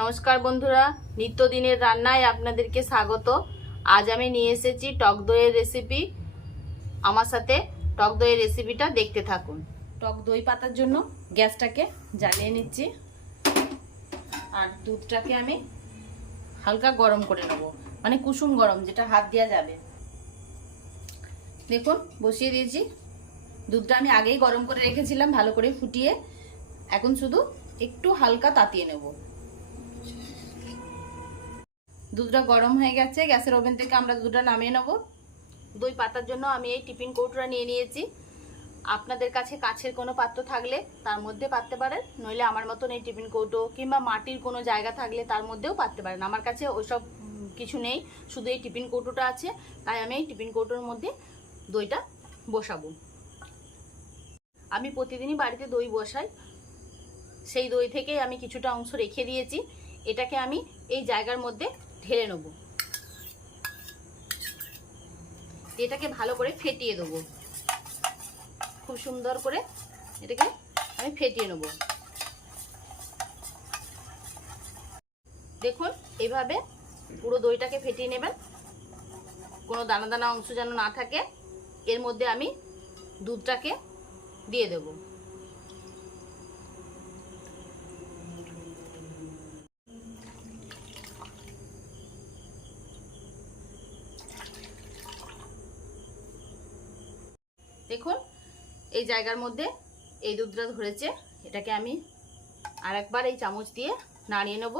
নমস্কার বন্ধুরা, নিত্যদিনের রান্নায় আপনাদেরকে স্বাগত। আজ আমি নিয়ে এসেছি টক দইয়ের রেসিপি। আমার সাথে টক দইয়ের রেসিপিটা দেখতে থাকুন। টক দই পাতার জন্য গ্যাসটাকে জ্বালিয়ে নিচ্ছি আর দুধটাকে আমি হালকা গরম করে নেব, মানে কুসুম গরম, যেটা হাত দেওয়া যাবে। দেখুন বসিয়ে দিয়েছি। দুধটা আমি আগেই গরম করে রেখেছিলাম ভালো করে ফুটিয়ে। এখন শুধু একটু হালকা তাতিয়ে নেব। দুধটা গরম হয়ে গেছে, গ্যাসের ওভেন থেকে আমরা দুধটা নামিয়ে নেব। দই পাতার জন্য আমি এই টিফিন কৌটোটা নিয়ে নিয়েছি। আপনাদের কাছে কাছের কোনো পাত্র থাকলে তার মধ্যে পাততে পারেন, নইলে আমার মতন এই টিফিন কৌটো কিংবা মাটির কোনো জায়গা থাকলে তার মধ্যেও পাততে পারেন। আমার কাছে ওইসব কিছু নেই, শুধু এই টিফিন কৌটোটা আছে, তাই আমি এই টিফিন কৌটোর মধ্যে দইটা বসাবো। আমি প্রতিদিনই বাড়িতে দই বসাই, সেই দই থেকে আমি কিছুটা অংশ রেখে দিয়েছি। এটাকে আমি এই জায়গার মধ্যে ঢেলে নেব। এটাকে ভালো করে ফেটিয়ে দেবো, খুব সুন্দর করে এটাকে আমি ফেটিয়ে নেব। দেখুন এইভাবে পুরো দইটাকে ফেটিয়ে নেবেন, কোনো দানা দানা অংশ যেন না থাকে। এর মধ্যে আমি দুধটাকে দিয়ে দেব। দেখুন এই জায়গার মধ্যে এই দুধটা ধরেছে, এটাকে আমি আর একবার এই চামচ দিয়ে নাড়িয়ে নেব।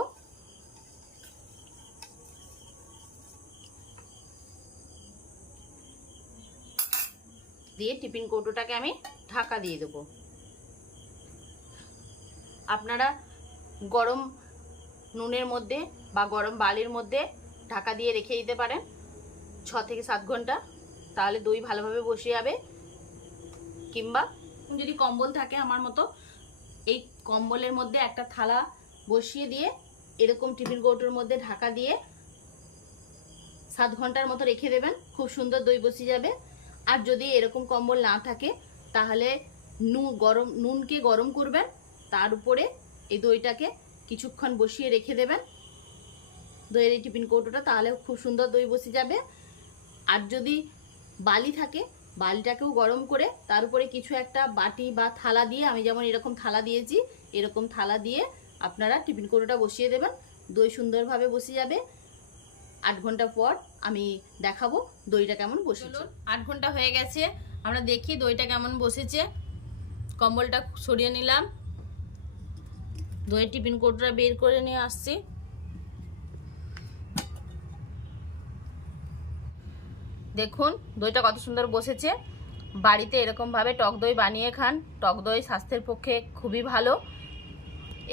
দিয়ে টিফিন কৌটোটাকে আমি ঢাকা দিয়ে দেব। আপনারা গরম নুনের মধ্যে বা গরম বালির মধ্যে ঢাকা দিয়ে রেখে দিতে পারেন 6 থেকে 7 ঘন্টা, তাহলে দই ভালোভাবে বসে যাবে। কিংবা যদি কম্বল থাকে আমার মতো, এই কম্বলের মধ্যে একটা থালা বসিয়ে দিয়ে এরকম টিফিন কৌটোর মধ্যে ঢাকা দিয়ে 7 ঘন্টার মতো রেখে দেবেন, খুব সুন্দর দই বসে যাবে। আর যদি এরকম কম্বল না থাকে তাহলে নুনকে গরম করবেন, তার উপরে এই দইটাকে কিছুক্ষণ বসিয়ে রেখে দেবেন দইয়ের এই টিফিন কৌটোটা, তাহলে খুব সুন্দর দই বসে যাবে। আর যদি বালি থাকে, বালিটাকেও গরম করে তার উপরে কিছু একটা বাটি বা থালা দিয়ে, আমি যেমন এরকম থালা দিয়েছি, এরকম থালা দিয়ে আপনারা টিফিন কৌটোটা বসিয়ে দেবেন, দই সুন্দরভাবে বসে যাবে। 8 ঘন্টা পর আমি দেখাবো দইটা কেমন বসেছে। 8 ঘন্টা হয়ে গেছে, আমরা দেখি দইটা কেমন বসেছে। কম্বলটা সরিয়ে নিলাম, দইয়ের টিফিন কৌটোটা বের করে নিয়ে আসছি। দেখুন দইটা কত সুন্দর বসেছে। বাড়িতে এরকমভাবে টক দই বানিয়ে খান, টক দই স্বাস্থ্যের পক্ষে খুবই ভালো।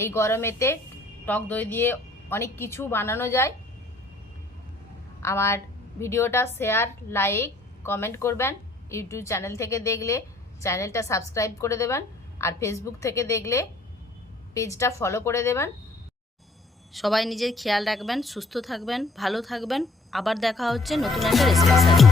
এই গরমেতে টক দই দিয়ে অনেক কিছু বানানো যায়। আমার ভিডিওটা শেয়ার, লাইক, কমেন্ট করবেন। ইউটিউব চ্যানেল থেকে দেখলে চ্যানেলটা সাবস্ক্রাইব করে দেবেন, আর ফেসবুক থেকে দেখলে পেজটা ফলো করে দেবেন। সবাই নিজের খেয়াল রাখবেন, সুস্থ থাকবেন, ভালো থাকবেন। আবার দেখা হচ্ছে নতুন একটা রেসিপির সাথে।